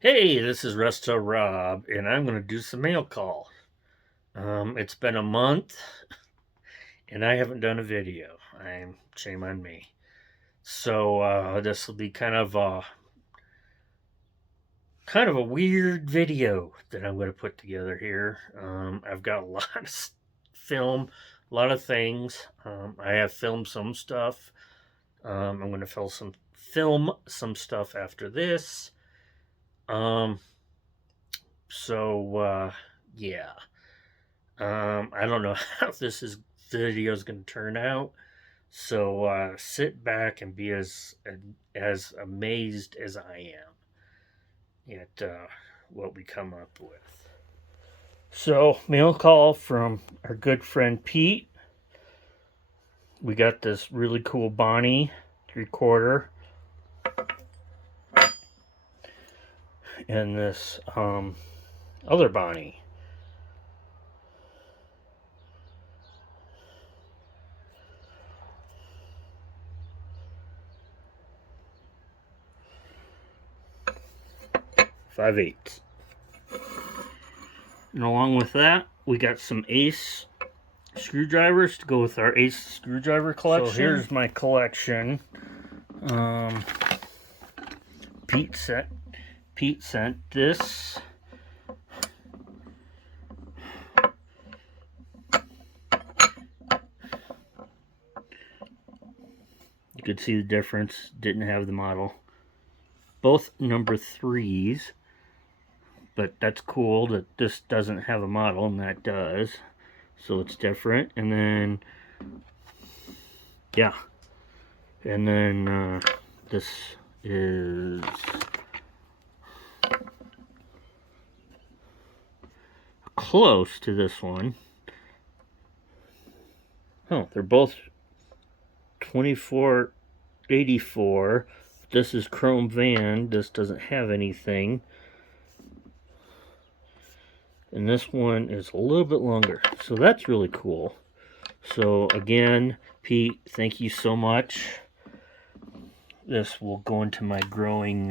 Hey, this is Resto-Rob, and I'm going to do some mail call. It's been a month, and I haven't done a video. Shame on me. So this will be kind of a weird video that I'm going to put together here. I've got a lot of film, a lot of things. I have filmed some stuff. I'm going to film some stuff after this. Um, so yeah. I don't know how this video is going to turn out. So sit back and be as amazed as I am at what we come up with. So mail call from our good friend Pete. We got this really cool Bonney 3/4 and this other Bonney. Five eighths. And along with that, we got some Ace screwdrivers to go with our Ace screwdriver collection. So here's my collection. Pete sent this. You could see the difference. Didn't have the model. Both number 3s. But that's cool that this doesn't have a model and that does. So it's different. And then, yeah. And then this is close to this one. Oh, they're both 2484. This is chrome van. This doesn't have anything. And this one is a little bit longer. So that's really cool. So again, Pete, thank you so much. This will go into my growing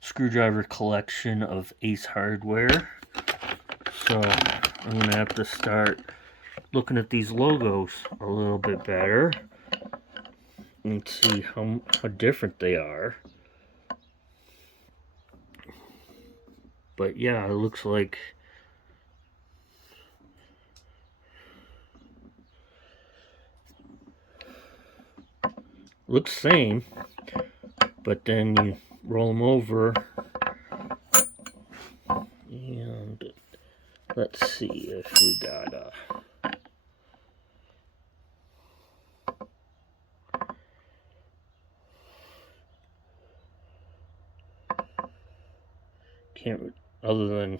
screwdriver collection of Ace hardware. So I'm going to have to start looking at these logos a little bit better and see how different they are. But yeah, it looks like looks same, but then you roll them over and let's see if we got can't other than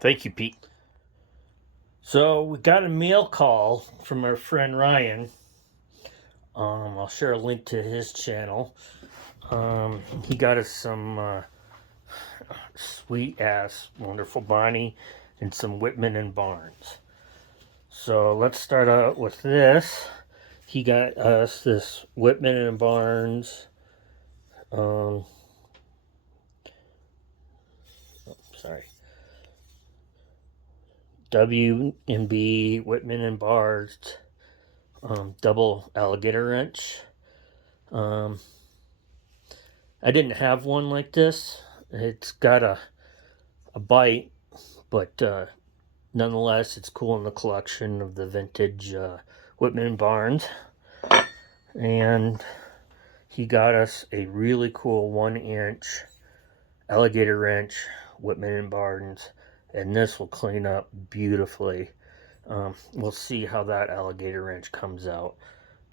thank you, Pete. So we got a mail call from our friend Ryan. I'll share a link to his channel. He got us some sweet ass wonderful Bonney and some Whitman and Barnes. So let's start out with this. He got us this Whitman and Barnes. Sorry. W&B Whitman and Barnes double alligator wrench. I didn't have one like this. It's got a bite, but nonetheless, it's cool in the collection of the vintage Whitman and Barnes. And he got us a really cool 1-inch alligator wrench, Whitman and Barnes, and this will clean up beautifully. We'll see how that alligator wrench comes out.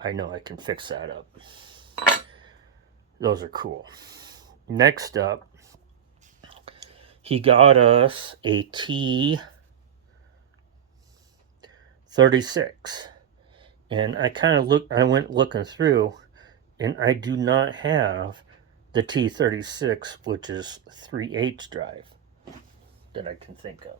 I know I can fix that up. Those are cool. Next up, he got us a T36 And I went looking through, and I do not have the T36, which is 3/8 drive that I can think of.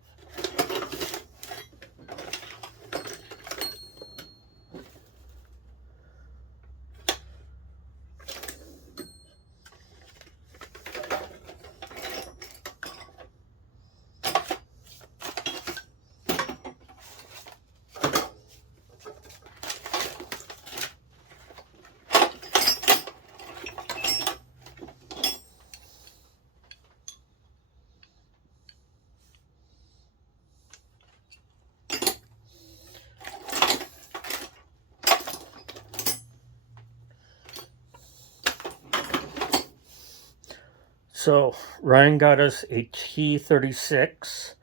So Ryan got us a T36,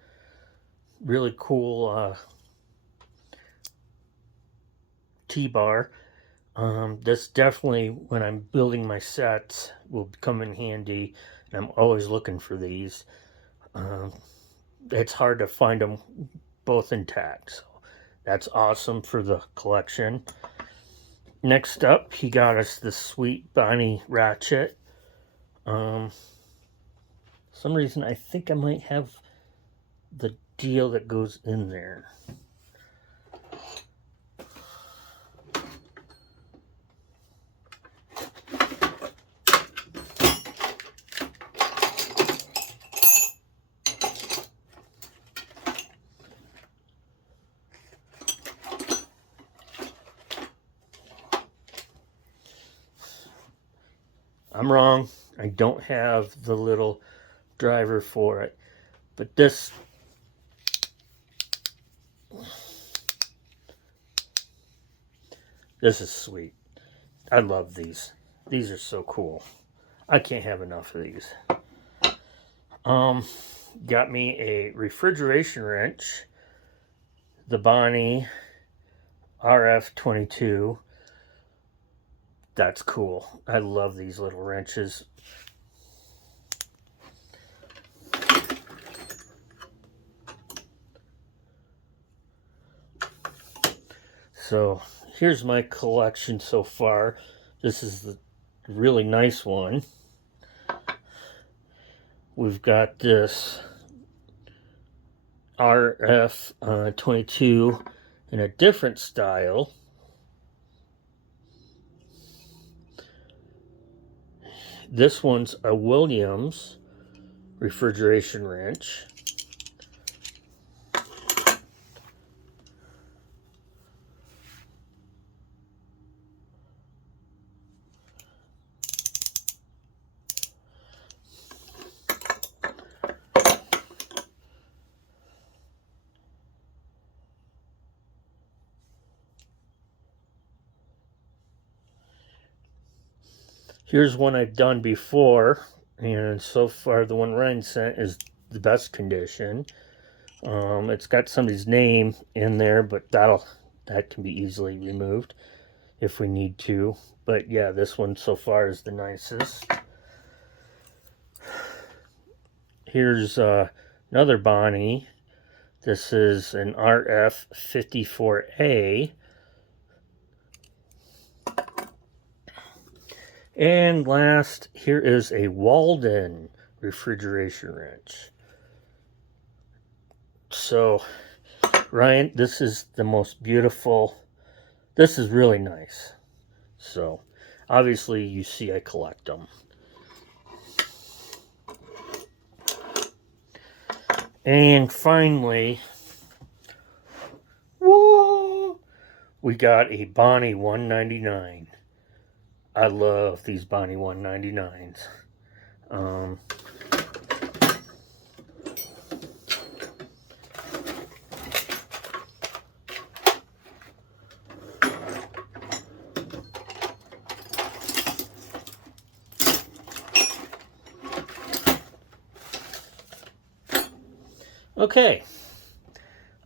really cool T-bar. This definitely, when I'm building my sets, will come in handy. I'm always looking for these. It's hard to find them both intact, so that's awesome for the collection. Next up, he got us the sweet Bonney ratchet. Some reason I think I might have the deal that goes in there. I'm wrong. I don't have the little driver for it. But this is sweet. I love these. These are so cool. I can't have enough of these. Got me a refrigeration wrench. The Bonney RF22. That's cool. I love these little wrenches. So here's my collection so far. This is the really nice one. We've got this RF22 in a different style. This one's a Williams refrigeration wrench. Here's one I've done before, and so far the one Ryan sent is the best condition. It's got somebody's name in there, but that can be easily removed if we need to. But yeah, this one so far is the nicest. Here's another Bonney. This is an RF54A. And last, here is a Walden refrigeration wrench. So, Ryan, this is the most beautiful. This is really nice. So, obviously, you see I collect them. And finally, whoa, we got a Bonney 199. I love these Bonney 199s. Okay,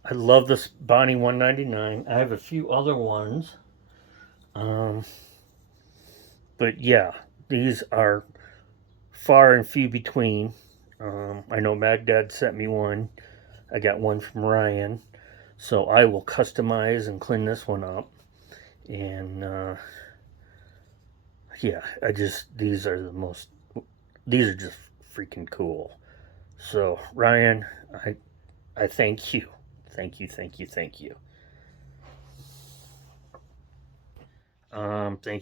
I love this Bonney 199. I have a few other ones. But yeah, these are far and few between. I know Magdad sent me one. I got one from Ryan. So I will customize and clean this one up. And yeah, these are just freaking cool. So Ryan, I thank you. Thank you. Thank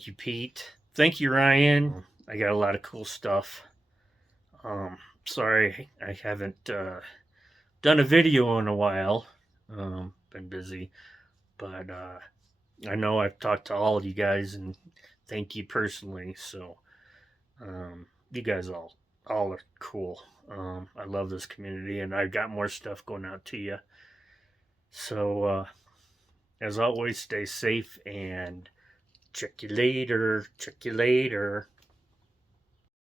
you, Pete. Thank you, Ryan. I got a lot of cool stuff. Sorry I haven't done a video in a while. Been busy, but I know I've talked to all of you guys and thank you personally. So you guys all are cool. I love this community, and I've got more stuff going out to you. So as always, stay safe and check you later. Check you later.